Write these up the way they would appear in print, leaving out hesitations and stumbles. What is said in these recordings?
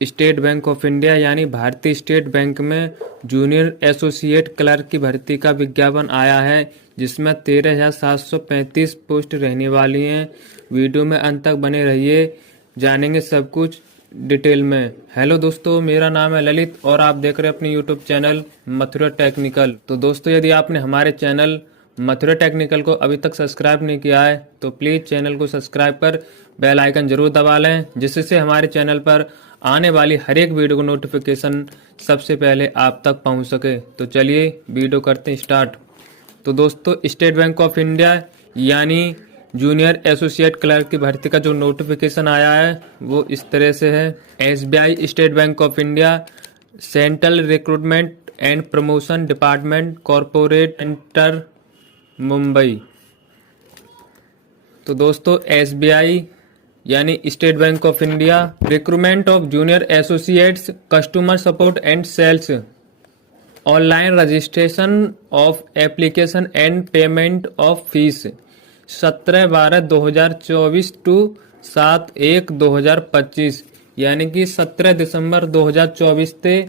State Bank of India यानी भारतीय state bank में जूनियर एसोसिएट क्लर्क की भर्ती का विज्ञापन आया है, जिसमें 13,735 पोस्ट रहने वाली हैं। वीडियो में अंत तक बने रहिए, जानेंगे सब कुछ डिटेल में। हेलो दोस्तों, मेरा नाम है ललित और आप देख रहे हैं अपने यूट्यूब चैनल मथुरा टेक्निकल। तो दोस्तों, यदि आपने हमारे चैनल मथुरा टेक्निकल को अभी तक सब्सक्राइब नहीं किया है तो प्लीज़ चैनल को सब्सक्राइब कर बेल आइकन जरूर दबा लें, जिससे हमारे चैनल पर आने वाली हर एक वीडियो को नोटिफिकेशन सबसे पहले आप तक पहुंच सके। तो चलिए वीडियो करते हैं स्टार्ट। तो दोस्तों, स्टेट बैंक ऑफ इंडिया यानी जूनियर एसोसिएट क्लर्क की भर्ती का जो नोटिफिकेशन आया है वो इस तरह से है। SBI State Bank of India central recruitment and promotion department corporate centre Mumbai. तो दोस्तों, एसबीआई यानी State Bank of India recruitment of junior associates customer support and sales online registration of application and payment of fees 17/12/2024 to 7/1/2025 यानी कि 17 दिसंबर 2024 से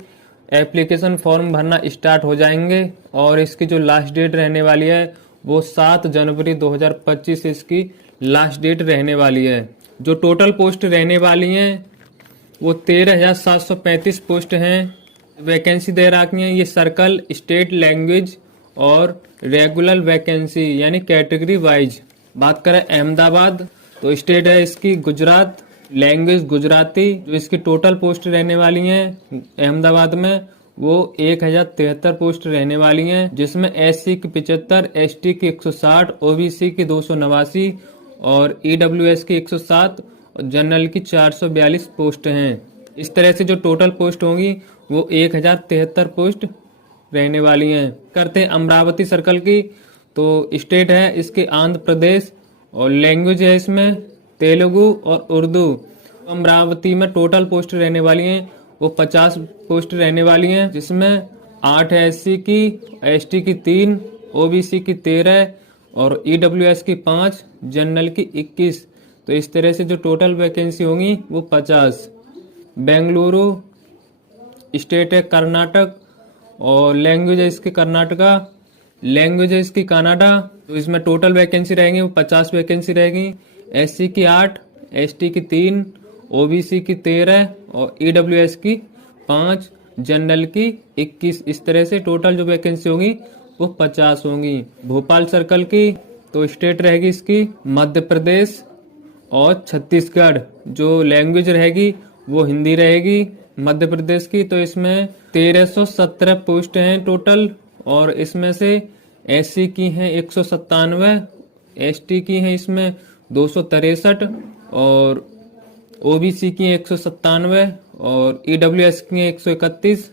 application form भरना start हो जाएंगे और इसकी जो लास्ट डेट रहने वाली है वो 7 जनवरी 2025 इसकी लास्ट डेट रहने वाली है। जो टोटल पोस्ट रहने वाली हैं वो 13,735 पोस्ट हैं। वैकेंसी दे रखी हैं ये सर्कल, स्टेट, लैंग्वेज और रेगुलर वैकेंसी यानी कैटेगरी वाइज। बात करें अहमदाबाद तो स्टेट है इसकी गुजरात, लैंग्वेज गुजराती। जो इसकी टोटल पोस्ट रहने वाली हैं अहमदाबाद में वो 1,073 पोस्ट रहने वाली हैं, जिसमें एससी की 75, एसटी की 160, ओबीसी की 289 और ईडब्ल्यूएस की 107 और जनरल की 442 पोस्ट हैं। इस तरह से जो टोटल पोस्ट होंगी वो 1,073 पोस्ट रहने वाली हैं। करते हैं अमरावती सर्कल की, तो स्टेट है इसके आंध्र प्रदेश और लैंग्वेज है इसमें तेलुगु और उर्दू। अमरावती में टोटल पोस्ट रहने वाली हैं वो 50 पोस्ट रहने वाली हैं, जिसमें 8 है एससी की, एसटी की 3, ओबीसी की 13 और ईडब्ल्यूएस की 5, जनरल की 21। तो इस तरह से जो टोटल वैकेंसी होंगी वो 50। बेंगलुरु स्टेट है कर्नाटक और लैंग्वेज है इसकी कर्नाटका, लैंग्वेज है इसकी कनाडा। तो इसमें टोटल वैकेंसी रहेंगी वो 50 वैकेंसी रहेगी। एससी की 8, एसटी की 3, ओबीसी की 13 और ईडब्ल्यूएस की 5, जनरल की 21। इस तरह से टोटल जो वैकेंसी होगी वो 50 होंगी। भोपाल सर्कल की तो स्टेट रहेगी इसकी मध्य प्रदेश और छत्तीसगढ़। जो लैंग्वेज रहेगी वो हिंदी रहेगी मध्य प्रदेश की। तो इसमें 1317 पोस्ट हैं टोटल और इसमें से एससी की हैं 197, एसटी की हैं इसमें 263 और ओबीसी की 197 और ईडब्ल्यूएस की 131,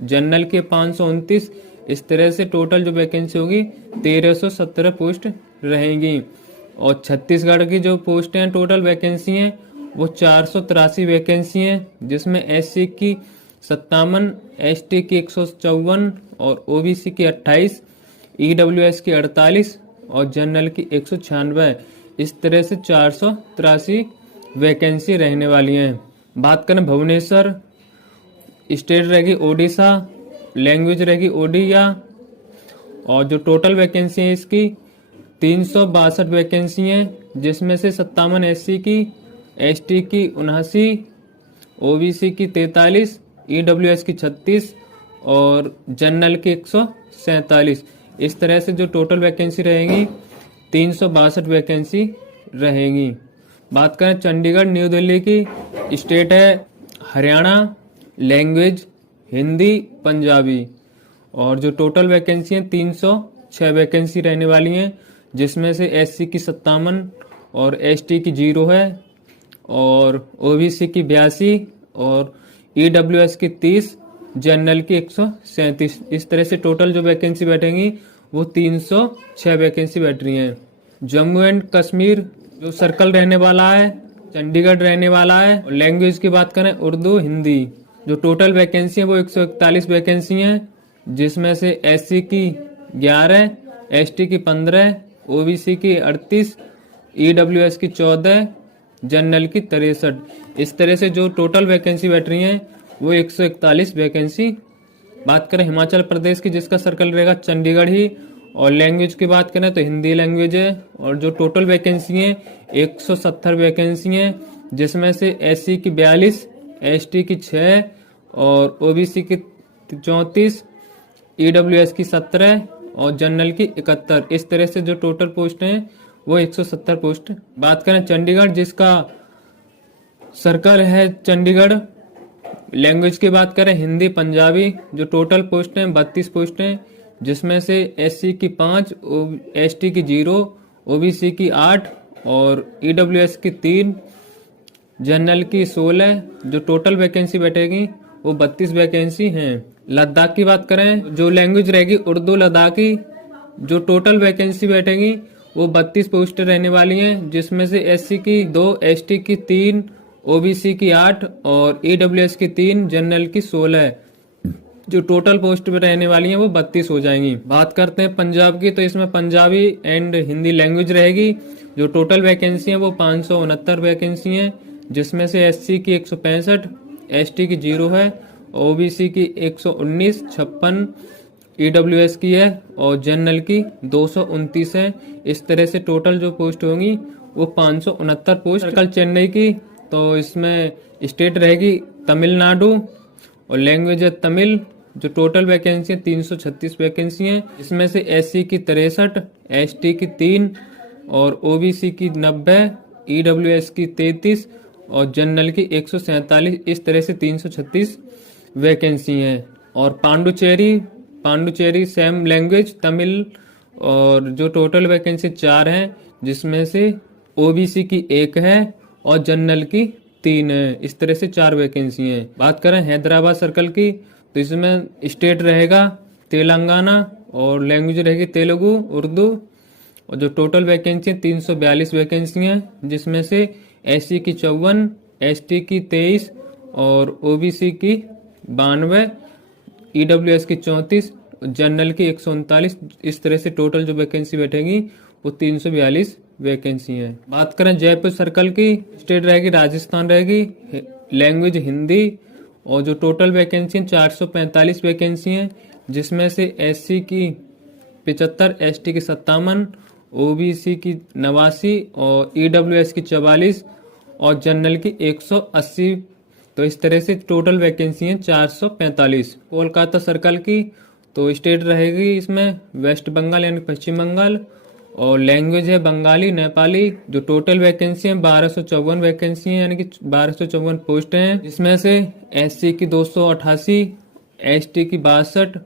जनरल के 529। इस तरह से टोटल जो वैकेंसी होगी 1317 पोस्ट रहेंगी। और छत्तीसगढ़ की जो पोस्ट हैं टोटल वैकेंसी हैं वो 483 वैकेंसी हैं, जिसमें एससी की 57, एसटी की 154 और ओबीसी की 28, ईडब्ल्यूएस की 48 और जनरल की 196। इस तरह से 483 वैकेंसी रहने वाली हैं। बात करें भुवनेश्वर, स्टेट रहेगी ओडिशा, लैंग्वेज रहेगी ओडिया और जो टोटल वैकेंसी है इसकी 362 वैकेंसी हैं, जिसमें से 57 एससी की, एसटी की 79, ओबीसी की 43, ईडब्ल्यूएस की 36 और जनरल की 147। इस तरह से जो टोटल वैकेंसी रहेगी 362 वैकेंसी रहेगी। बात करें चंडीगढ़ न्यू दिल्ली की, स्टेट है हरियाणा, लैंग्वेज हिंदी पंजाबी और जो टोटल वैकेंसी है 306 वैकेंसी रहने वाली हैं, जिसमें से एससी की 57 और एसटी की 0 है और ओबीसी की 82 और ईडब्ल्यूएस की 30, जनरल की 137। इस तरह से टोटल जो वैकेंसी बैठेंगी वो 306 वैकेंसी बैठ रही हैं। जम्मू एंड कश्मीर जो सर्कल रहने वाला है चंडीगढ़ रहने वाला है। और लैंग्वेज की बात करें उर्दू हिंदी। जो टोटल वैकेंसी है वो 141 वैकेंसी हैं, जिसमें से एससी की 11, एसटी की 15, ओबीसी की 38, ईडब्ल्यूएस की 14, जनरल की 63। इस तरह से जो टोटल वैकेंसी बैठ रही हैं वो 141 वैकेंसी। बात करें हिमाचल प्रदेश की, जिसका सर्कल रहेगा चंडीगढ़ ही। और लैंग्वेज की बात करें तो हिंदी लैंग्वेज है। और जो टोटल वैकेंसी हैं 170 वैकेंसी हैं, जिसमें से एससी की 42, एसटी की 6 और ओबीसी की 34, ईडब्ल्यूएस की 17 और जनरल की 71। इस तरह से जो टोटल पोस्ट हैं वो 170 पोस्ट। बात करें चंडीगढ़, जिसका सर्कल है चंडीगढ़। लैंग्वेज की बात करें हिंदी पंजाबी। जो टोटल पोस्ट हैं 32 पोस्ट हैं, जिसमें से एससी की 5, एसटी की 0, ओबीसी की 8 और ईडब्ल्यूएस की 3, जनरल की 16। जो टोटल वैकेंसी बैठेगी वो 32 वैकेंसी हैं। लद्दाख की बात करें, जो लैंग्वेज रहेगी उर्दू लद्दाखी। जो टोटल वैकेंसी बैठेगी वो 32 पोस्ट रहने वाली हैं, जिसमें से एससी की 2, एसटी की 3, ओबीसी की 8 और ईडब्ल्यूएस की 3, जनरल की 16। जो टोटल पोस्ट पे रहने वाली हैं वो 32 हो जाएंगी। बात करते हैं पंजाब की, तो इसमें पंजाबी एंड हिंदी लैंग्वेज रहेगी। जो टोटल वैकेंसी है वो 569 वैकेंसी हैं, जिसमें से एससी की 165, एसटी की 0 है, ओबीसी की 119, 56 ईडब्ल्यूएस की है और जनरल की 229 है। इस तरह से टोटल जो पोस्ट होंगी वो 569 पोस्ट। सर्कल चेन्नई की, तो इसमें स्टेट रहेगी तमिलनाडु और लैंग्वेज है तमिल। जो टोटल वैकेंसी है 336 वैकेंसी हैं, इसमें से एससी की 63, एसटी की 3 और ओबीसी की 90, ईडब्ल्यूएस की 33 और जनरल की 147। इस तरह से 336 वैकेंसी हैं। और पांडुचेरी सेम लैंग्वेज तमिल और जो टोटल वैकेंसी 4 हैं, जिसमें से ओबीसी की 1 है और जनरल की 3 है। इस तरह से 4 वैकेंसी हैं। बात करें हैदराबाद सर्कल की, तो इसमें स्टेट रहेगा तेलंगाना और लैंग्वेज रहेगी तेलुगु उर्दू। और जो टोटल वैकेंसी है 342 वैकेंसी हैं, जिसमें से एससी की 54, एसटी की 23 और ओबीसी की 92, ईडब्ल्यूएस की 34, जनरल की 139। इस तरह से टोटल जो वैकेंसी बैठेगी वो 342 वैकेंसी है। बात करें जयपुर सर्कल की, स्टेट रहेगी राजस्थान रहेगी, लैंग्वेज हिंदी और जो टोटल वैकेंसी 445 वैकेंसी हैं, जिसमें से एससी की 75, एसटी की 57, ओबीसी की 89 और ईडब्ल्यूएस की 44 और जनरल की 180। तो इस तरह से टोटल वैकेंसी हैं 445। कोलकाता सर्कल की, तो स्टेट रहेगी इसमें वेस्ट बंगाल यानी पश्चिम बंगाल और लैंग्वेज है बंगाली नेपाली। जो टोटल वैकेंसी है 1254 वैकेंसी है, यानी कि 1254 पोस्ट हैं, जिसमें से एससी की 288, एसटी की 62,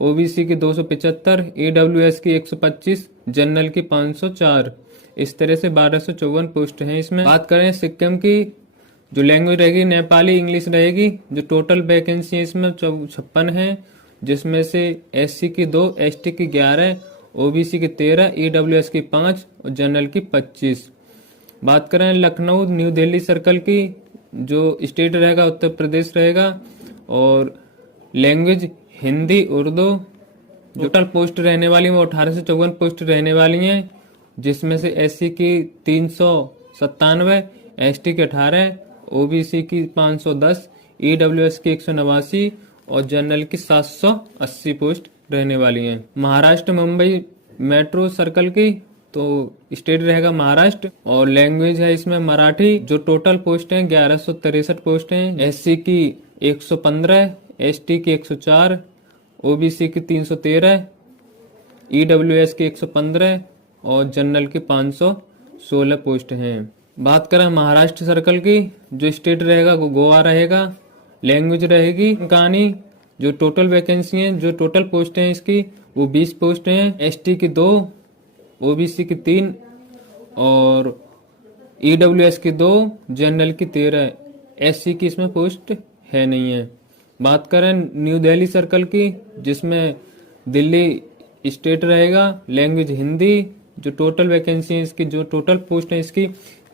ओबीसी की 275, ईडब्ल्यूएस की 125, जनरल की 504। इस तरह से 1254 पोस्ट हैं इसमें। बात करें सिक्किम की, जो लैंग्वेज रहेगी नेपाली इंग्लिश रहेगी। जो टोटल वैकेंसी है इसमें 56 है, जिसमें से एससी की 2, एसटी की 11, ओबीसी की 13, ईडब्ल्यूएस की 5 और जनरल की 25। बात करें लखनऊ न्यू दिल्ली सर्कल की, जो स्टेट रहेगा उत्तर प्रदेश रहेगा और language Hindi Urdu. Total post रहने वाली वो 1854 पोस्ट रहने वाली हैं, जिसमें से एससी की 397, एसटी की 18, ओबीसी की 510, ईडब्ल्यूएस की 189 और जनरल की 780 पोस्ट रहने वाली हैं। महाराष्ट्र मुंबई मेट्रो सर्कल की, तो स्टेट रहेगा महाराष्ट्र और लैंग्वेज है इसमें मराठी। जो टोटल पोस्ट हैं 1163 पोस्ट हैं, एससी की 115, एसटी की 104, ओबीसी की 313, ईडब्ल्यूएस की 115 और जनरल की 516 पोस्ट हैं। बात करें महाराष्ट्र सर्कल की, जो स्टेट रहेगा वो गोवा रहेगा, लैंग्वेज रहेगी कहानी। जो टोटल वैकेंसी हैं, जो टोटल पोस्ट हैं इसकी वो 20 पोस्ट हैं, एसटी की 2, ओबीसी की 3 और ईडब्ल्यूएस की 2, जनरल की 13। एससी की इसमें पोस्ट है नहीं है। बात करें न्यू दिल्ली सर्कल की, जिसमें दिल्ली स्टेट रहेगा, लैंग्वेज हिंदी। जो टोटल वैकेंसी है इसकी, जो टोटल पोस्ट है इसकी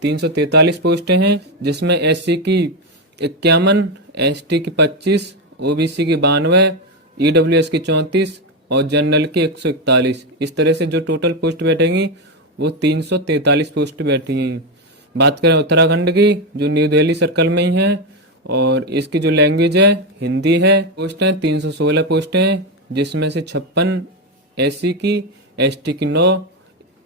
343 पोस्ट हैं, जिसमें एससी की 51, एसटी की 25, ओबीसी की 92, ईडब्ल्यूएस की 34 और जनरल की 141। इस तरह से जो टोटल पोस्ट बैठेंगी वो 343 पोस्ट बैठी हैं। बात करें उत्तराखंड की, जो न्यू दिल्ली सर्कल में ही है, और इसकी जो लैंग्वेज है हिंदी है। पोस्टें 316 पोस्टें हैं, जिसमें से 56 एससी की, एसटी की 9,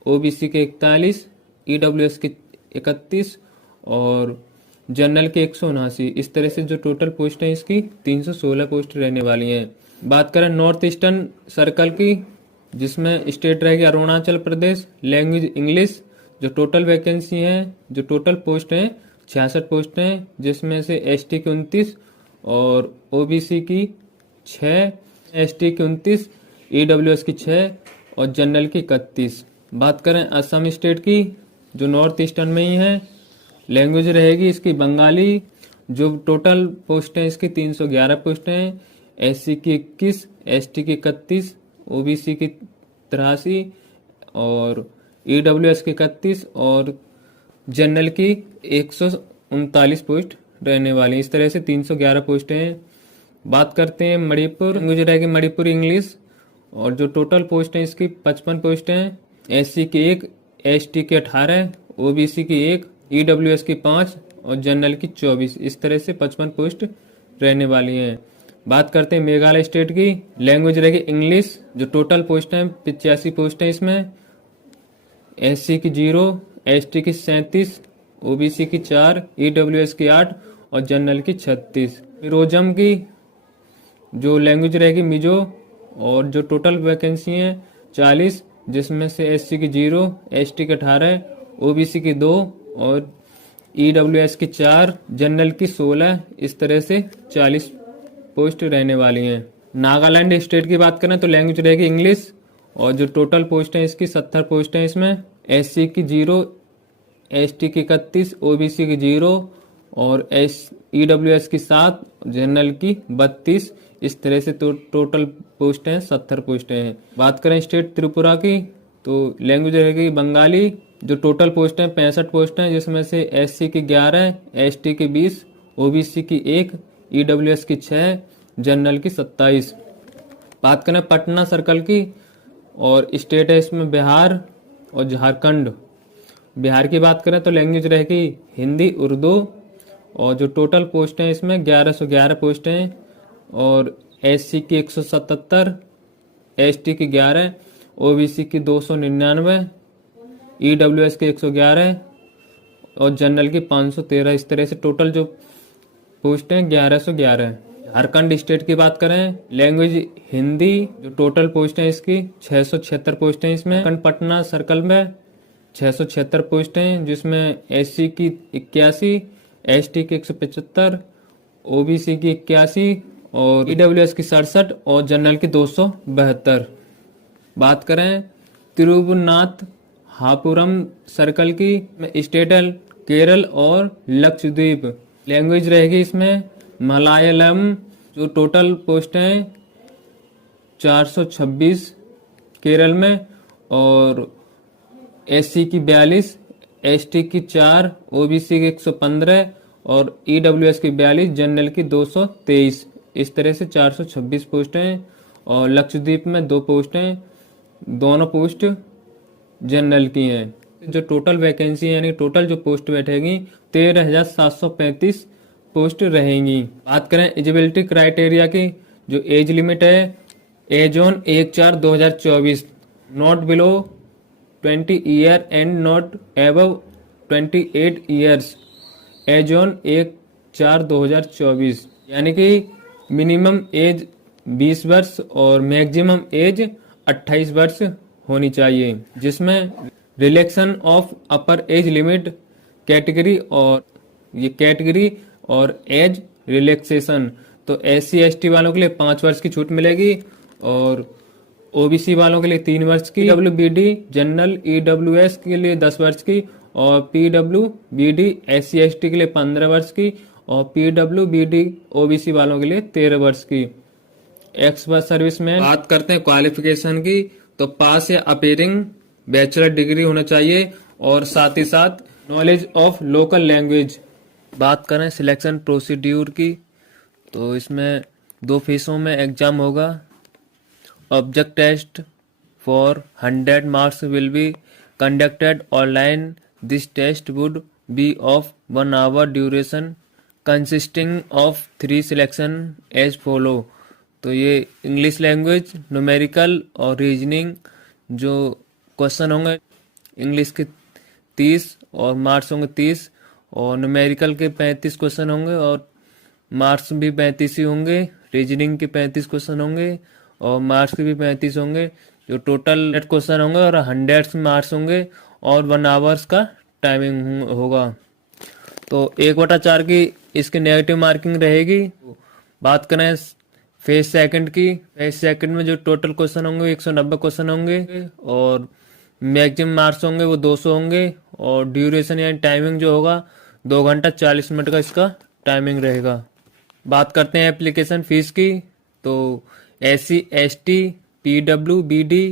ओबीसी के 41, ईडब्ल्यूएस की 31 और जनरल के 179। इस तरह से जो टोटल पोस्ट है इसकी 316 पोस्ट रहने वाली हैं। बात करें नॉर्थ ईस्टर्न सर्कल की, जिसमें स्टेट रहेगी अरुणाचल प्रदेश, लैंग्वेज इंग्लिश। जो टोटल वैकेंसी हैं, जो टोटल पोस्ट हैं 66 पोस्ट हैं, जिसमें से एसटी की 29 और ओबीसी की 6, एसटी की 29, ईडब्ल्यूएस की 6 और जनरल की 31। बात करें असम स्टेट की, जो नॉर्थ ईस्टर्न में ही है, लैंग्वेज रहेगी इसकी बंगाली। जो टोटल पोस्ट है इसकी 311 पोस्ट हैं, एससी की 21, एसटी की 31, ओबीसी की 83 और ईडब्ल्यूएस की 31 और जनरल की 139 पोस्ट रहने वाली। इस तरह से 311 पोस्टें हैं। बात करते हैं मणिपुर, लैंग्वेज रहेगी मणिपुरी इंग्लिश, और जो टोटल पोस्ट है इसकी 55 पोस्टें हैं, एससी की 1, एसटी की 18, ओबीसी की 1, ईडब्ल्यूएस की 5 और जनरल की 24। इस तरह से 55 पोस्ट रहने वाली हैं। बात करते हैं मेघालय स्टेट की, लैंग्वेज रहेगी इंग्लिश। जो टोटल पोस्ट हैं 85 पोस्ट हैं इसमें, एससी की 0, एसटी की 37, ओबीसी की 4, ईडब्ल्यूएस की 8 और जनरल की 36। मिजोरम की जो लैंग्वेज रहेगी मिजो, और जो टोटल वैकेंसी हैं 40, जिसमें से एससी की 0, एसटी की 18, ओबीसी की 2 और ईडब्ल्यूएस की 4, जनरल की 16। इस तरह से 40 पोस्ट रहने वाली हैं। नागालैंड स्टेट की बात करें तो लैंग्वेज रहेगी इंग्लिश, और जो टोटल पोस्ट हैं इसकी 70 पोस्ट हैं इसमें, एससी की 0, एसटी की 31, ओबीसी की 0 और ईडब्ल्यूएस की 7, जनरल की 32। इस तरह से तो टोटल पोस्ट हैं 70 पोस्टें हैं। बात करें स्टेट त्रिपुरा की, तो लैंग्वेज रहेगी बंगाली। जो टोटल पोस्ट हैं 65 पोस्ट हैं, जिसमें से एससी की 11, एसटी की 20, ओबीसी की 1, ईडब्ल्यूएस की 6, जनरल की 27। बात करें पटना सर्कल की, और स्टेट है इसमें बिहार और झारखंड। बिहार की बात करें तो लैंग्वेज रहेगी हिंदी उर्दू, और जो टोटल पोस्ट हैं इसमें 1111 पोस्ट हैं, और एससी की 177, एसटी की 11, ओबीसी की 299, ईडब्ल्यूएस की 111 और जनरल की 513। इस तरह से टोटल जो पोस्ट हैं 1111 है। झारखंड स्टेट की बात करें, लैंग्वेज हिंदी। जो टोटल पोस्ट हैं इसकी 676 पोस्ट हैं इसमें। झारखंड पटना सर्कल में 676 पोस्ट हैं, जिसमें एससी की 81, एसटी की 175, ओबीसी की 81 और ईडब्ल्यूएस की 67 और जनरल की 272। बात करें तिरुवनाथ हापुरम सर्कल की, स्टेट है केरल और लक्षद्वीप। लैंग्वेज रहेगी इसमें मलयालम। जो टोटल पोस्ट हैं 426 केरल में, और एससी की 42, एसटी की 4, ओबीसी की 115 और ईडब्ल्यूएस की 42, जनरल की 223। इस तरह से 426 पोस्ट हैं, और लक्षद्वीप में 2 पोस्ट हैं, दोनों पोस्ट जनरल की हैं। जो टोटल वैकेंसी यानी टोटल जो पोस्ट बैठेगी 13,735 पोस्ट रहेंगी। बात करें एलिजिबिलिटी क्राइटेरिया की, जो एज लिमिट है, age on 1/4/2024, not below 20 year and not above 28 years, age on 1/4/2024, यानी कि मिनिमम एज 20 वर्ष और मैक्सिमम एज 28 वर्ष होनी चाहिए, जिसमें relaxin of upper age limit category और एज रिलैक्सेशन। तो SC ST वालों के लिए 5 वर्ष की छूट मिलेगी, और OBC वालों के लिए 3 वर्ष की, WBD जनरल EWS के लिए 10 वर्ष की, और PWBD SC ST के लिए 15 वर्ष की, और PWBD OBC वालों के लिए 13 वर्ष की। Ex serviceman. बात करते हैं क्वालिफिकेशन की, तो पास या अपीयरिंग बैचलर डिग्री होना चाहिए, और साथ ही साथ नॉलेज ऑफ लोकल लैंग्वेज। बात करें सिलेक्शन प्रोसीड्यूर की, तो इसमें 2 फेसों में एग्जाम होगा। Object test for 100 marks will be conducted online. This test would be of 1 hour duration consisting of 3 selection as follow। तो ये इंग्लिश लैंग्वेज, न्यूमेरिकल और रीजनिंग जो क्वेश्चन होंगे, इंग्लिश के 30 और मार्क्स होंगे 30 और न्यूमेरिकल के 35 क्वेश्चन होंगे और मार्क्स भी 35 ही होंगे। रीजनिंग के 35 क्वेश्चन होंगे और मार्क्स के भी 35 होंगे। जो टोटल 100 क्वेश्चन होंगे और 100 मार्क्स होंगे और 1 आवर्स का टाइमिंग होगा। तो 1/4 की इसकी नेगेटिव मार्किंग रहेगी। बात करें फेज सेकंड की, फेज सेकंड में जो टोटल क्वेश्चन होंगे 190 क्वेश्चन होंगे और मैक्सिमम मार्क्स होंगे वो 200 होंगे और ड्यूरेशन यानी टाइमिंग जो होगा 2 घंटा 40 मिनट का इसका टाइमिंग रहेगा। बात करते हैं एप्लीकेशन फीस की। तो SC ST PWBD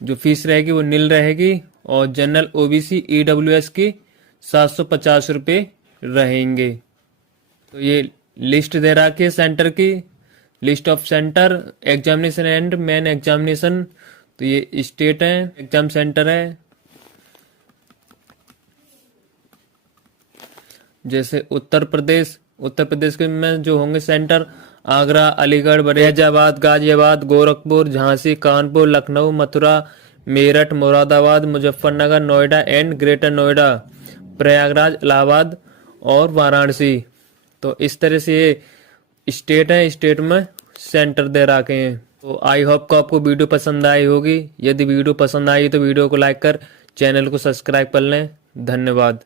जो फीस रहेगी वो नील रहेगी और जनरल OBC EWS की 750 रुपये रहेंगे। तो ये लिस्ट दे रखी है सेंटर की, list of centre, examination and main examination. तो ये स्टेट है, एग्जाम सेंटर है, जैसे उत्तर प्रदेश के में जो होंगे centre Agra, Aligarh, Faizabad, Ghaziabad, Gorakhpur, Jhansi, Kanpur, Lucknow, Mathura, Meerut, Moradabad, Muzaffarnagar, Noida and greater Noida, Prayagraj, Allahabad और वाराणसी। तो इस तरह से ये स्टेट है, स्टेट में सेंटर दे रखे हैं। तो आई होप को आपको वीडियो पसंद आई होगी। यदि वीडियो पसंद आई तो वीडियो को लाइक कर चैनल को सब्सक्राइब कर लें। धन्यवाद।